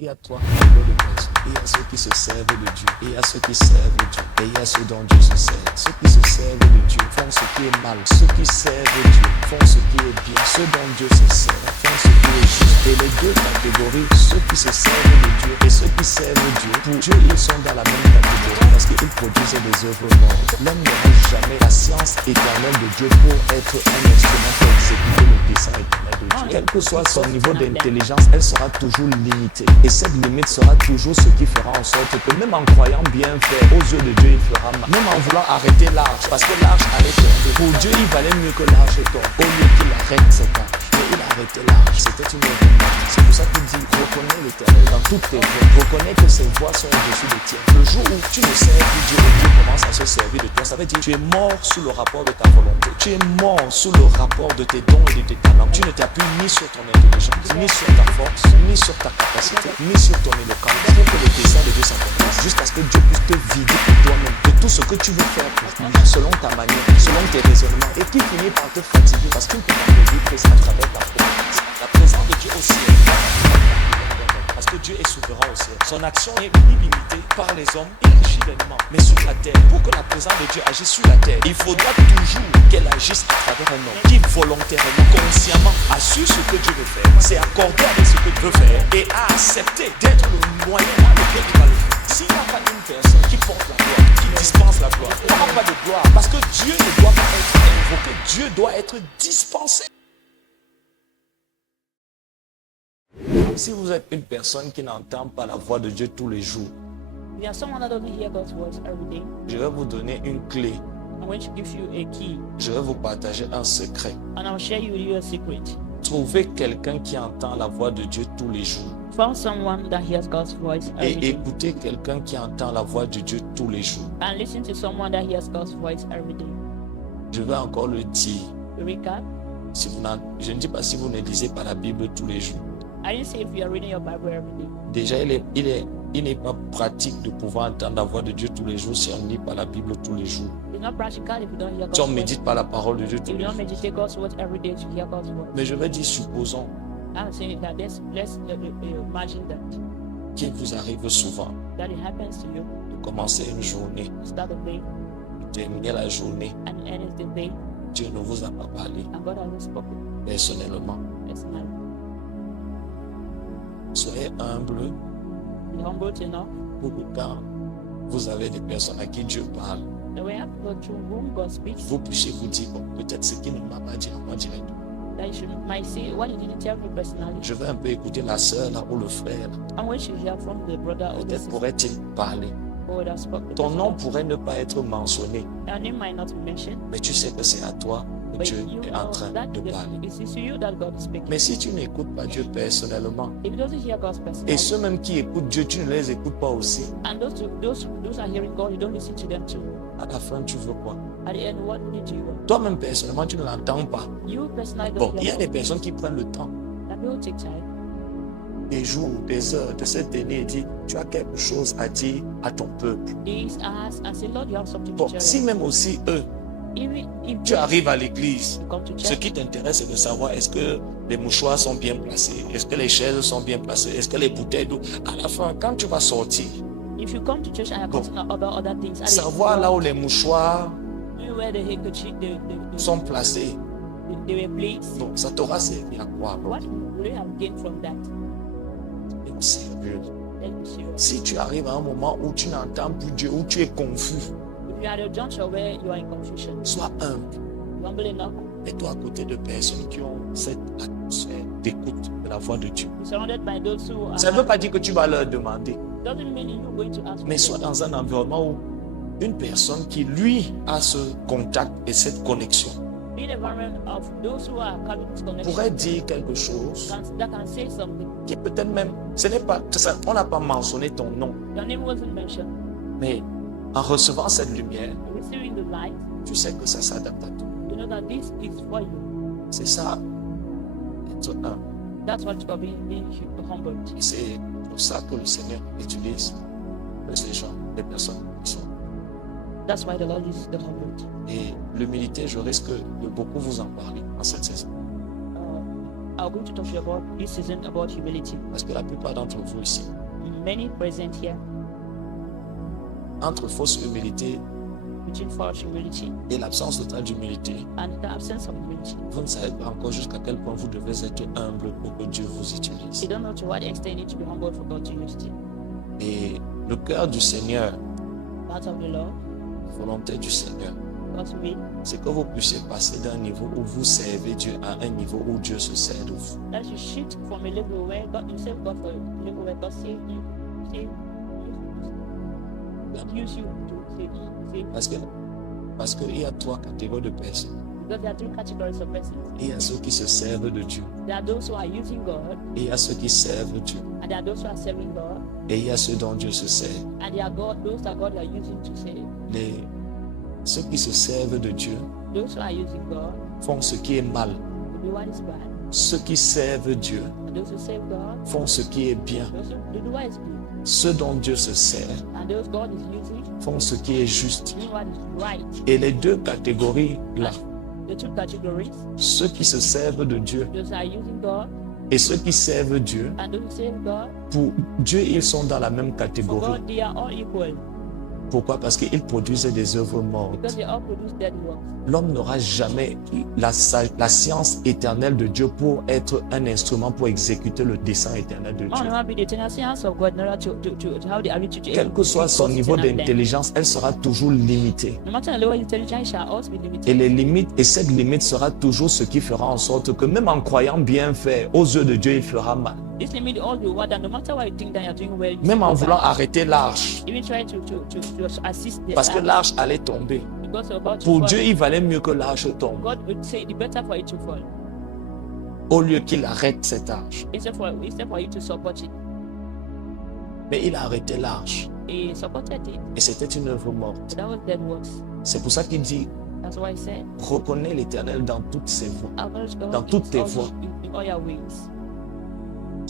Il y a trois niveaux de personnes. Il y a ceux qui se servent de Dieu. Il y a ceux qui servent Dieu. Et il y a ceux dont Dieu se sert. Ceux qui se servent de Dieu font ce qui est mal. Ceux qui servent Dieu font ce qui est bien. Ceux dont Dieu se sert font ce qui est juste. Et les deux catégories, ceux qui se servent de Dieu et ceux qui servent Dieu, pour Dieu, ils sont dans la même catégorie parce qu'ils produisent des œuvres mortes. L'homme n'aura jamais la science éternelle de Dieu pour être un instrument pour exécuter le dessein éternel de Dieu. Quel que soit son niveau d'intelligence, elle sera toujours limitée. Et cette limite sera toujours ce qui fera en sorte que même en croyant bien faire, aux yeux de Dieu, il fera mal. Même en voulant arrêter l'arche, parce que l'arche allait tomber. Pour Dieu, il valait mieux que l'arche tombe, au lieu qu'il arrête cette arche. Mais il a arrêté l'arche, c'était une œuvre. C'est pour ça qu'il dit, reconnais l'Éternel dans toutes tes voies. Reconnais que ses voies sont au-dessus de tiennes. Le jour où tu ne sers plus Dieu et Dieu commence à se servir de toi, ça veut dire que tu es mort sous le rapport de ta volonté. Tu es mort sous le rapport de tes dons et de tes talents. Tu ne t'appuies ni sur ton intelligence, ni sur ta force, ni sur ta capacité, ni sur ton éloquence. Pour que le dessein de Dieu s'accomplisse, jusqu'à ce que Dieu puisse te vider de toi-même, de tout ce que tu veux faire pour lui, selon ta manière, selon tes raisonnements, et qui finit par te fatiguer parce qu'il ne peut pas produire que ça à travers ta présence. La présence de Dieu au ciel, parce que Dieu est souverain au ciel. Son action est illimitée par les hommes, il agit vainement. Mais sur la terre, pour que la présence de Dieu agisse sur la terre, il faudra toujours qu'elle agisse à travers un homme qui volontairement, consciemment assure ce que Dieu veut faire. C'est accordé avec ce que Dieu veut faire et a accepté d'être le moyen dans lequel il va le faire. S'il n'y a pas une personne qui porte la gloire, qui dispense la gloire, il n'y aura pas de gloire. Parce que Dieu ne doit pas être invoqué, Dieu doit être dispensé. Si vous êtes une personne qui n'entend pas la voix de Dieu tous les jours, je vais vous donner une clé. Je vais vous partager un secret. Trouvez quelqu'un qui entend la voix de Dieu tous les jours. Et écoutez quelqu'un qui entend la voix de Dieu tous les jours. Je vais encore le dire. Je ne dis pas si vous ne lisez pas la Bible tous les jours. Déjà, il n'est pas pratique de pouvoir entendre la voix de Dieu tous les jours si on ne lit pas la Bible tous les jours. Si on ne médite pas la parole de Dieu tous les jours. Mais je vais dire, supposons qu'il vous arrive souvent de commencer une journée, de terminer la journée. Dieu ne vous a pas parlé personnellement. Soyez humble pour que quand vous avez des personnes à qui Dieu parle, vous puissiez vous dire, bon, peut-être ce qu'il ne m'a pas dit à moi directement. Je vais un peu écouter la sœur là ou le frère. Peut-être pourrait-il parler. Ton nom pourrait ne pas être mentionné, mais tu sais que c'est à toi que Dieu est en train de parler. Mais si tu n'écoutes pas Dieu personnellement, et ceux même qui écoutent Dieu, tu ne les écoutes pas aussi, à la fin, tu veux quoi? Toi-même personnellement, tu ne l'entends pas. Bon, il y a des personnes qui prennent le temps, des jours, des heures, de se tenir et dire, tu as quelque chose à dire à ton peuple. Bon, si même aussi eux, tu arrives à l'église, ce qui t'intéresse, c'est de savoir est-ce que les mouchoirs sont bien placés, est-ce que les chaises sont bien placées, est-ce que les bouteilles d'eau. À la fin, quand tu vas sortir, savoir là où les mouchoirs sont placés, donc ça t'aura servi à quoi? Sérieux. Si tu arrives à un moment où tu n'entends plus Dieu, où tu es confus, sois humble. Mets-toi à côté de personnes qui ont cette atmosphère d'écoute de la voix de Dieu. Ça ne veut pas dire que tu vas leur demander, mais sois dans un environnement où une personne qui, lui, a ce contact et cette connexion pourrait dire quelque chose qui peut-être même, ce n'est pas, on n'a pas mentionné ton nom, mais en recevant cette lumière, tu sais que ça s'adapte à toi. C'est ça, être humble. C'est pour ça que le Seigneur utilise les gens, les personnes qui sont. Et l'humilité, je risque de beaucoup vous en parler en cette saison. I'm going to talk to you about this season about humility. Parce que la plupart d'entre vous ici, Many present here, entre fausse humilité between false humility et l'absence totale d'humilité, and the absence of humility, vous ne savez pas encore jusqu'à quel point vous devez être humble pour que Dieu vous utilise. you don't know to what extent you need to be humble for God to use you. Et le cœur du Seigneur, Part of the Lord, la volonté du Seigneur, God's will, c'est que vous puissiez passer d'un niveau où vous servez Dieu à un niveau où Dieu se sert de vous. that you shift from a level where God, you save God for a level where God save you, use you to save. Parce qu'il y a trois catégories de personnes. Because there are three categories of persons. Il y a ceux qui se servent de Dieu, There are those who are using God, et il y a ceux qui servent Dieu, and there are those who are serving God, et il y a ceux dont Dieu se sert. and there are those that God are using to save. Ceux qui se servent de Dieu Those who are using God font ce qui est mal. will do what is bad, Ceux qui servent Dieu and those who save God, font ce qui est bien. those who do what is good, Ceux dont Dieu se sert and those God is using font ce qui est juste. do what is right. Et les deux catégories-là, The two categories, ceux qui se servent de Dieu those who are using God et ceux qui servent Dieu, and those who save God, pour Dieu, ils sont dans la même for catégorie. God they are all equal, Pourquoi? Parce qu'ils produisent des œuvres mortes. because they all produce dead works. L'homme n'aura jamais la science éternelle de Dieu pour être un instrument pour exécuter le dessein éternel de Man Dieu. will not be the eternal science of God in order to have the ability to Quel que soit son execute niveau God's eternal plan. d'intelligence, elle sera toujours limitée. No matter the level of intelligence, it shall also be Et limited. les limites, et cette limite sera toujours ce qui fera en sorte que même en croyant bien faire, aux yeux de Dieu, il fera mal. This limit all the what, and no matter what you think that you're doing well, you Même en still voulant bad. arrêter l'arche, Even try to assist the parce que l'arche allait tomber. because you're about to Pour fall. Dieu, il valait mieux que l'arche tombe, God would say the better for it to fall au lieu qu'il arrête cette arche. instead for you to support it. Mais il a arrêté l'arche, He supported it. et c'était une œuvre morte. That was dead works. C'est pour ça qu'il dit, That's why he said, reconnais l'Éternel dans toutes ses voies. acknowledge God Dans toutes tes all- voies. in all your ways.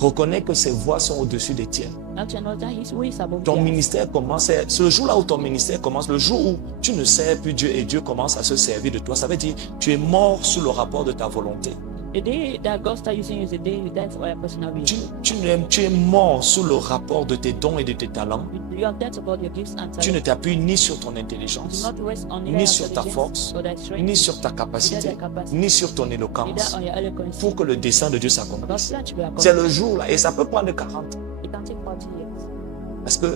Reconnais que ses voies sont au-dessus des tiennes. Now to know that his ways above Ton theirs. ministère commence, c'est le jour-là où ton ministère commence, le jour où tu ne sers plus Dieu et Dieu commence à se servir de toi. Ça veut dire tu es mort sous le rapport de ta volonté. The day that God starts using you is the day you die for your personal will. Tu es mort sous le rapport de tes dons et de tes talents. You have death about your gifts and Tu ne talents. t'appuies ni sur ton Do intelligence, not rest on ni your sur ta intelligence force, or thy strength, ni sur ta capacité, ni sur ton éloquence, neither on your eloquence. pour que le dessein de Dieu God's s'accomplisse. plan to be C'est accomplished. le jour-là, et ça peut prendre 40. It can take 40 years. Parce que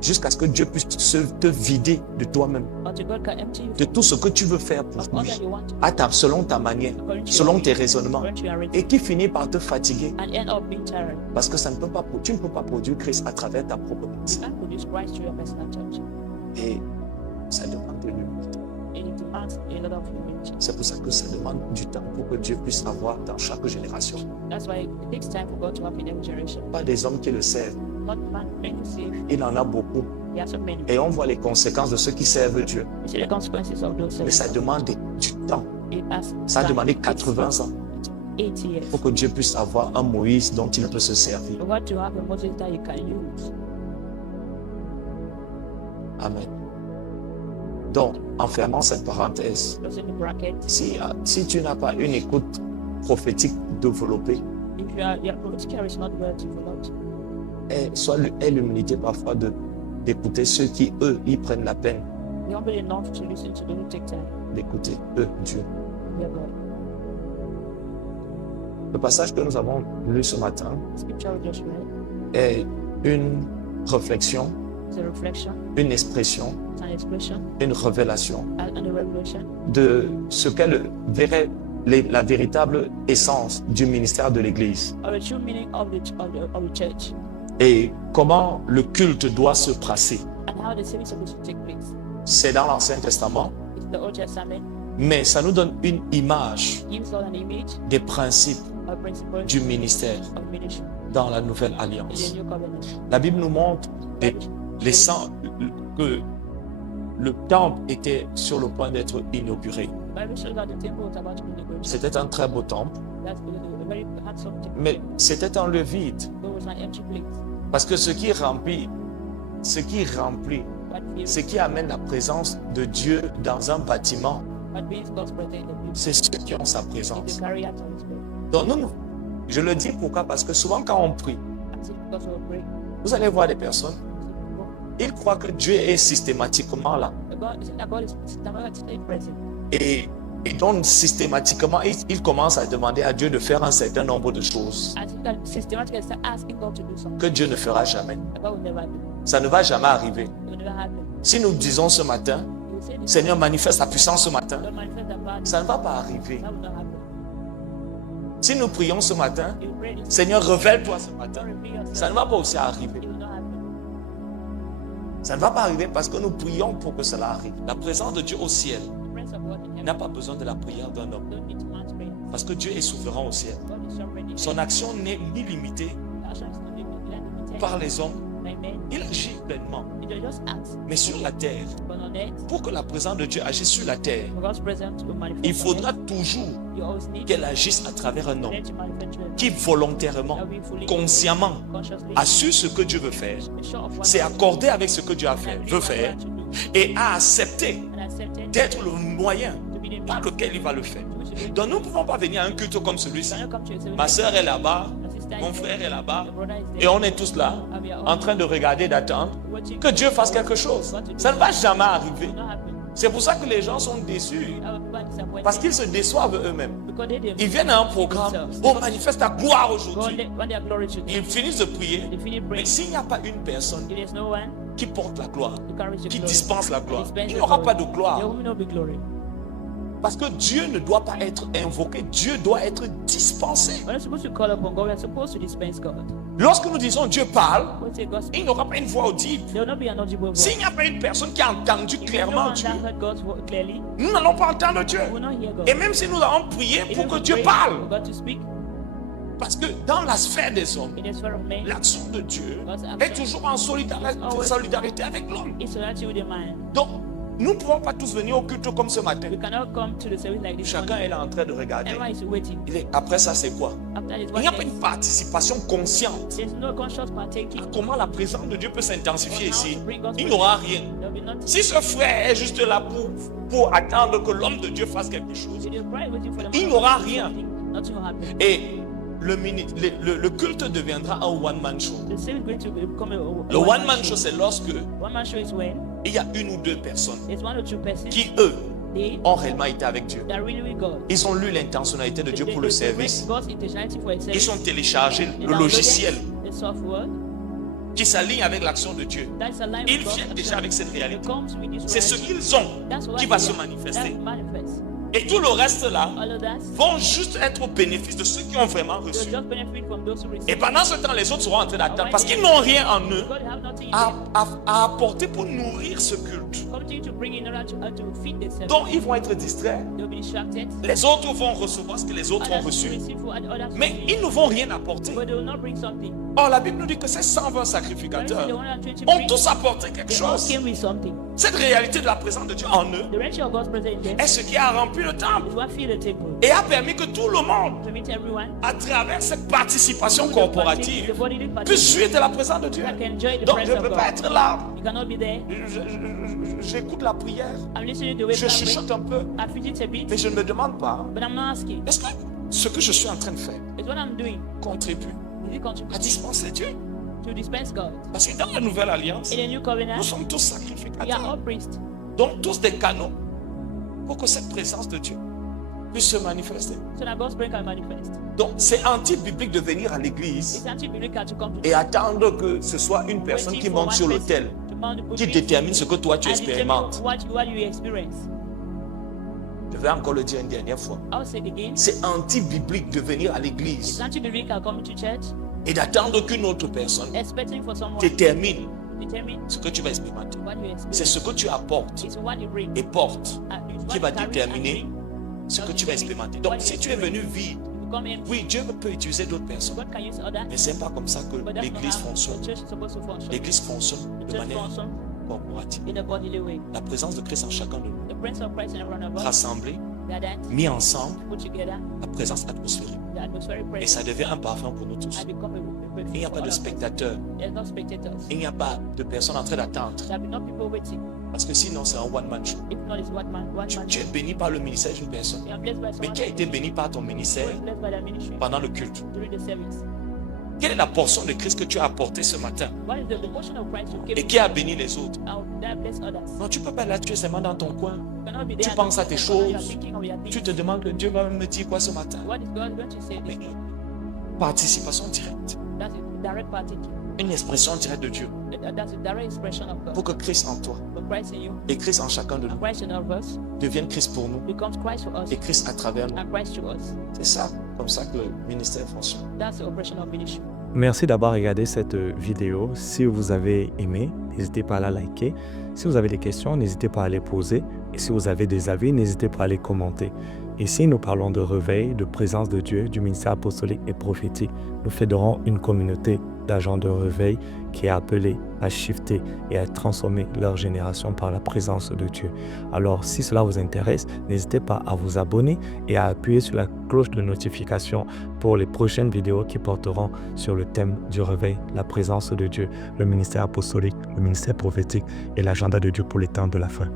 jusqu'à ce que Dieu puisse te vider de toi-même, Until God can empty you de tout ce que tu veux faire pour of all lui, that you want to selon ta manière, according to selon your tes will, raisonnements, according to your et reason, qui finit par te fatiguer, and end up being tired. parce que ça ne peut pas, tu ne peux pas produire Christ à travers ta propre You pensée. can't produce Christ through your personal church. Et ça demande de l'humilité. And it demands a lot of humility. C'est pour ça que ça demande du temps pour que Dieu puisse avoir dans chaque génération, That's why it takes time for God to have in every generation. pas des hommes qui le servent. Not man, many save. Il en a beaucoup. There are so many. Et on voit les conséquences de ceux qui servent Dieu. You see the consequences of those. Mais ça demande du temps. It has Ça a time. demandé It's 80 ans 80 years. pour que Dieu puisse avoir un Moïse dont il peut se servir. For God to have a Moses that you can use. Amen. Donc, en fermant cette parenthèse, Closing the bracket. si tu n'as pas une écoute prophétique développée, If your prophetic care is not well developed, aie l'humilité parfois d'écouter ceux qui, eux, ils prennent la peine be humble enough to listen to those who take time d'écouter, eux, Dieu. to hear God. Le passage que nous avons lu ce matin The scripture we just read est une réflexion, is a reflection, une expression, it's an expression, une révélation and a revelation de ce qu'est la véritable essence du ministère de l'Église of the true meaning of the church et comment le culte doit se passer. and how the service is supposed to take place. C'est dans l'Ancien Testament, It's the Old Testament, mais ça nous donne une image gives us an image des principes of principles du ministère of ministry dans la Nouvelle in Alliance. the New Covenant. La Bible nous montre que le temple était sur le point d'être inauguré. The Bible shows that the temple was about to be inaugurated. C'était un très beau temple, That's a very handsome temple. mais c'était un lieu vide. There was an empty place. Parce que ce qui remplit, What feels, ce qui amène la présence de Dieu dans un bâtiment, what means God's presence in the people c'est ceux qui ont sa is présence. to carry out His will. Donc Je le dis pourquoi? Parce que souvent quand on prie, As if because we pray, vous allez voir des personnes, ils croient que Dieu est systématiquement là. God, you see that God is systematically present. Et donc systématiquement, ils commencent à demander à Dieu de faire un certain nombre de choses I think that systematically start asking God to do something que Dieu ne fera jamais. that God will never do. Ça ne va jamais arriver. It will never happen. Si nous disons ce matin, You will say this, Seigneur, manifeste ta puissance ce matin, God manifest that power. ça ne va pas arriver. That will not happen. Si nous prions ce matin, You pray this, Seigneur, révèle-toi ce matin, don't repeat yourself. ça ne va pas aussi arriver. It will not happen. Ça ne va pas arriver parce que nous prions pour que cela arrive. La présence de Dieu au ciel The presence of God in heaven n'a pas besoin de la prière d'un homme. don't need to man's prayer. Parce que Dieu est souverain au ciel. God is sovereign in Son heaven. action n'est ni limitée The action is not limited par les hommes. by men. Il agit pleinement. It will just act. Mais sur la terre, But on earth, pour que la présence de Dieu agisse sur la terre, for God's presence to manifest il on faudra earth, toujours you always need qu'elle agisse à travers un homme them to manifest through qui volontairement, that we fully, consciemment, consciously, assure ce que Dieu veut faire, be sure of what s'est God accordé avec ce que Dieu a will fait, do, veut what faire, God to do, et a accepté and accepted d'être le moyen to be the par means lequel il va le faire. to which you do. Donc nous ne pouvons pas venir à un culte comme celui-ci. Cannot come to yourself. Ma soeur est là-bas, Your sister mon is frère there, est là-bas, your brother is et there, on est tous là, and we are en all train de regarder, d'attendre watching que Dieu fasse quelque chose. Ça ne va jamais arriver. It will not happen. C'est pour ça que les gens sont déçus, Our people are disappointed parce qu'ils se déçoivent eux-mêmes. because they Ils viennent à un programme, oh, manifeste ta gloire aujourd'hui. want their glory to Ils finissent de prier, They finish mais praying. s'il n'y a pas une personne If there's no one qui porte la gloire, who carries the qui glory, dispense la gloire, dispense il the n'y aura glory, pas de there gloire. will not be glory. Parce que Dieu ne doit pas être invoqué, Dieu doit être dispensé. We're not supposed to call upon God, we're supposed to dispense God. Lorsque nous disons Dieu parle, When we say God, il n'y aura pas une voix audible. there will not be an audible voice. S'il n'y a pas une personne qui a entendu If no clairement one Dieu, that heard God's voice clearly, nous n'allons pas entendre Dieu. we will not hear God. Et même si nous avons prié Even pour que if we Dieu pray parle, for God to speak parce que dans la sphère des hommes, in the sphere of men, l'action de Dieu God's est action toujours en solidarité avec l'homme. is solidarity with the man. Donc, nous ne pouvons pas tous venir au culte comme ce matin. We cannot come to the service like this. Chacun morning. est là en train de regarder. Everyone is waiting. Après ça, c'est quoi? After this, Il what n'y a pas next? une participation consciente. There's no conscious à partaking. comment la présence de Dieu peut s'intensifier on how ici. to bring God's Il n'y aura rien. There will be nothing. Si ce frère est juste là pour attendre que l'homme de Dieu fasse quelque chose, If you're praying, waiting for the il man n'y aura of God to do rien. something, nothing will happen. Et le culte deviendra un one-man show. The same is going to become a Le one-man show, c'est lorsque One man show is when il y a une ou deux personnes there's one or two persons qui, eux, they ont réellement été avec Dieu. that really with God. Ils ont lu l'intentionnalité de Dieu pour le service. God's intentionality for a Ils service. ont téléchargé They le downloaded logiciel the software qui s'aligne avec l'action de Dieu. that's aligned Ils with God's viennent déjà avec cette It réalité. comes with this C'est ce reality. qu'ils ont That's what qui va they se are. manifester. That manifests. Et tout le reste là All of that, vont juste être au bénéfice de ceux qui ont vraiment they'll reçu. just benefit from those who Et receive. pendant ce temps, les autres seront en train d'attendre parce qu'ils n'ont rien en eux God have nothing in à, them. à apporter pour nourrir ce culte. Continue to bring in order to feed themselves. Donc, ils vont être distraits. They'll be distracted. Les autres vont recevoir ce que les autres ont Others will reçu. receive what others Mais receive. ils ne vont rien apporter. But they will not bring something. Or, la Bible nous dit que ces 120 But sacrificateurs the 120 ont bring, tous apporté quelque they all chose. came with something. Cette réalité de la présence de Dieu en eux The reality of God's presence in them est ce qui a rempli le temple is what filled the temple. et a permis que tout le monde, To meet everyone. à travers cette participation The corporative, bodily puisse participation. jouir de la présence de Dieu. That can enjoy the Donc, je ne presence peux of pas God. être là. You cannot be there. J'écoute la prière, I'm listening to the way je people are chuchote un peu, praying. I feel it a bit, mais je ne me demande pas, but I'm not asking. est-ce que ce que je suis en train de faire It's what I'm doing. contribue Is it à contributing dispenser Dieu? to dispense God? Parce que dans la nouvelle alliance, In the new nous covenant, sommes tous we are all sacrificateurs, priests. donc tous des canaux pour que cette présence de Dieu puisse se manifester. So that God's prayer can manifest. Donc c'est anti-biblique de venir à l'église It's anti-biblical to come to et attendre que ce soit une personne qui monte sur l'autel qui détermine ce que toi tu expérimentes. what you experience. Je vais encore le dire une dernière fois. I'll say it again. C'est anti-biblique de venir à It's l'église anti-biblical coming to church, et d'attendre qu'une autre personne expecting for someone détermine to determine ce que tu vas expérimenter. what you C'est experience. ce que tu apportes It's what you bring. et portes It's qui what va you carry déterminer and ce que tu vas expérimenter. Donc si tu es venu vide, bring. You come in. oui, Dieu peut utiliser d'autres personnes, God can use others. mais c'est pas comme ça que But that's not l'église how fonctionne. the church is supposed to function. L'église fonctionne The de church manière functions corporative. in a bodily way. La présence de Christ en chacun de nous, The presence of Christ in every one of us, rassemblés, gathered, mis ensemble, put together, la présence atmosphérique. the atmospheric Et presence, ça devient un parfum pour nous tous. and become a Il n'y a pas de spectateurs, There's no spectators. il n'y a pas de personnes en train d'attendre. There will be no people waiting. Parce que sinon, c'est un one-man show. If not, it's one man. Tu es béni par le ministère d'une personne. You are blessed by Mais someone qui a été béni par ton who ministère is blessed by the ministry pendant le culte? during the service. Quelle est la portion de Christ que tu as apportée ce matin What is the portion of Christ you et gave qui a béni les autres? that bless others? Non, tu ne peux pas là, tu es seulement dans ton coin. You cannot be Tu there penses à tes you are choses. thinking of your things. Tu te demandes que Dieu va me dire quoi ce matin. What is God going to say this? Participation directe. That's a direct party. Une expression directe de Dieu. That's a direct expression of God. Pour que Christ en toi For Christ in you, et Christ en chacun de and nous Christ in all of us, devienne Christ pour nous becomes Christ for us, et Christ à travers nous. and Christ to us. C'est ça, comme ça que le ministère fonctionne. That's the operation of ministry. Merci d'avoir regardé cette vidéo. Si vous avez aimé, n'hésitez pas à la liker. Si vous avez des questions, n'hésitez pas à les poser. Et si vous avez des avis, n'hésitez pas à les commenter. Ici, nous parlons de réveil, de présence de Dieu, du ministère apostolique et prophétique. Nous fédérons une communauté d'agents de réveil qui est appelée à shifter et à transformer leur génération par la présence de Dieu. Alors, si cela vous intéresse, n'hésitez pas à vous abonner et à appuyer sur la cloche de notification pour les prochaines vidéos qui porteront sur le thème du réveil, la présence de Dieu, le ministère apostolique, le ministère prophétique et l'agenda de Dieu pour les temps de la fin.